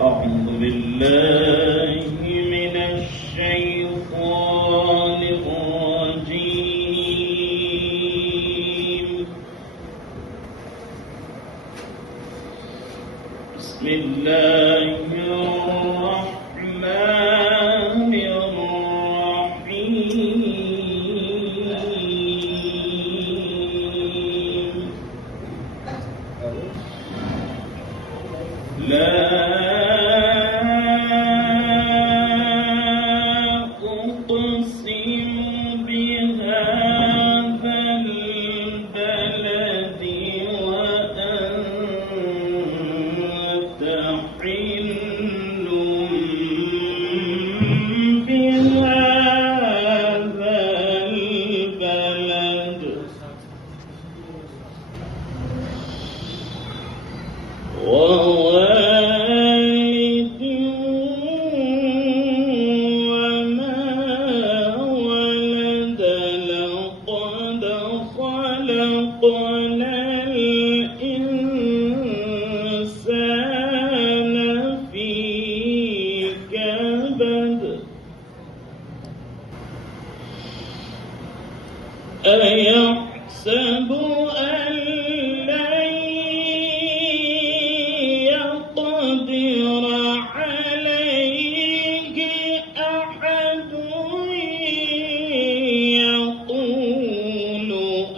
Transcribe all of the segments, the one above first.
أعوذ بالله من الشيطان الرجيم. بسم الله الرحمن الرحيم. لا أقسم بهذا البلد وأنت حل بهذا البلد ووالد وما ولد لقد خلقنا الإنسان في كبد أيحسب أن لن يقدر عليه أحد يقول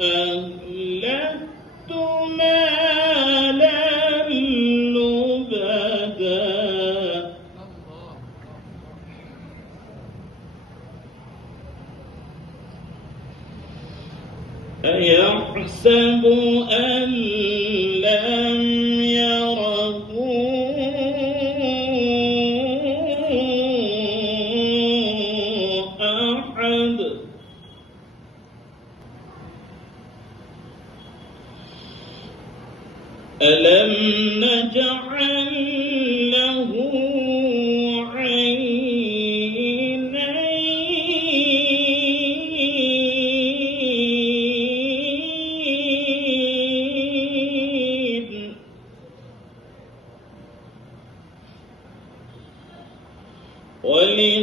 أهلكت مالا لبدا أيحسب أن لم يره أحد ألم نجعل له عينين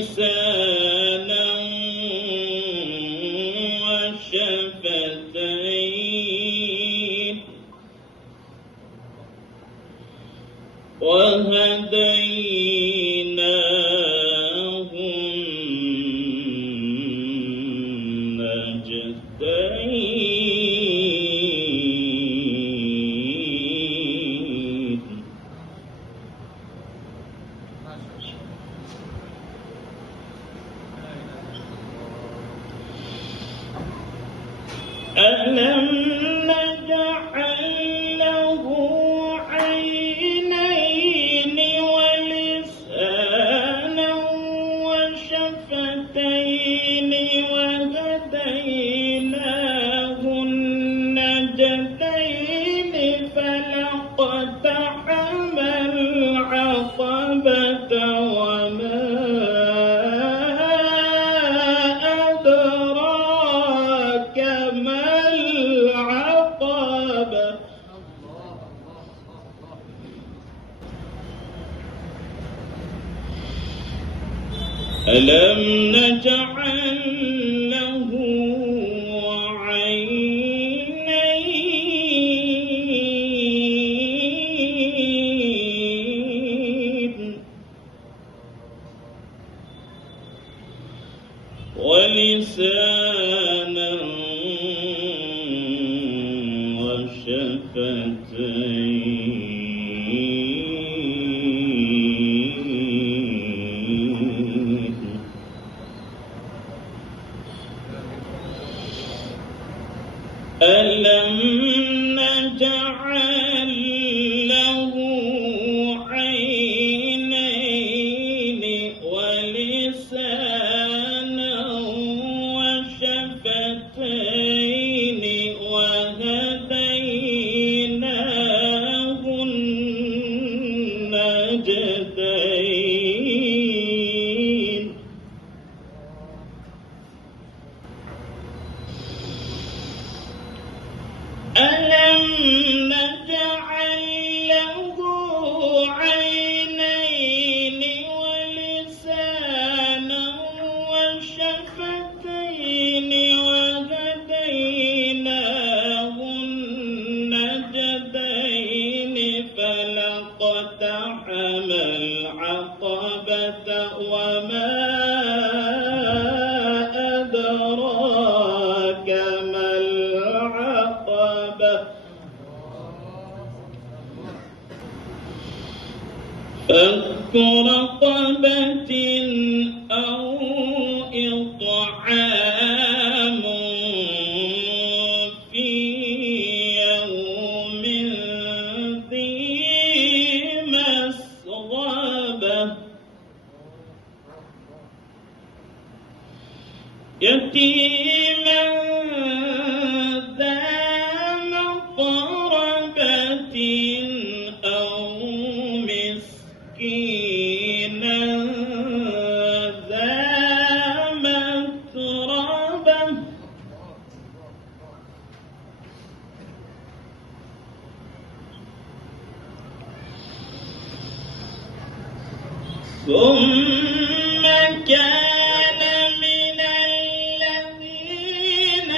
ولسانا وشفتين وهديناه النجدين ألم نجعل له عينين ولسانا وشفتين وهديناه النجدين فلاقتحم العقبة وما أدراك ما العقبة ألم نجعل له عينين ولسانا وشفتين ألم نجعل له عينين ولسانا وشفتين وهديناه النجدين ألم نجعل له عينين ما العقبة وما أدراك ما العقبة فك رقبة أو إطعام في يوم ذي مسغبة يتيما ذا مقربة أو مسكينا ذا متربة ثم كان من الذين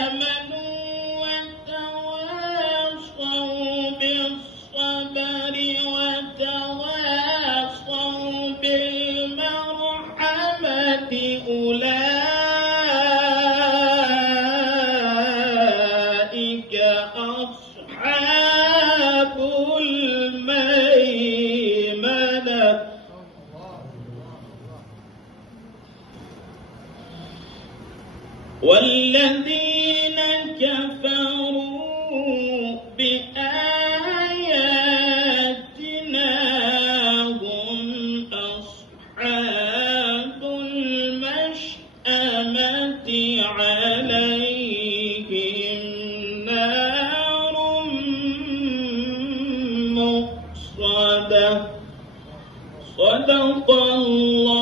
آمنوا وتواصوا بالصبر وتواصوا بالمرحمة أولئك أصحاب الميمنة والذين كفروا بآياتنا هم أصحاب المشأمة عليهم نار مؤصدة صدق الله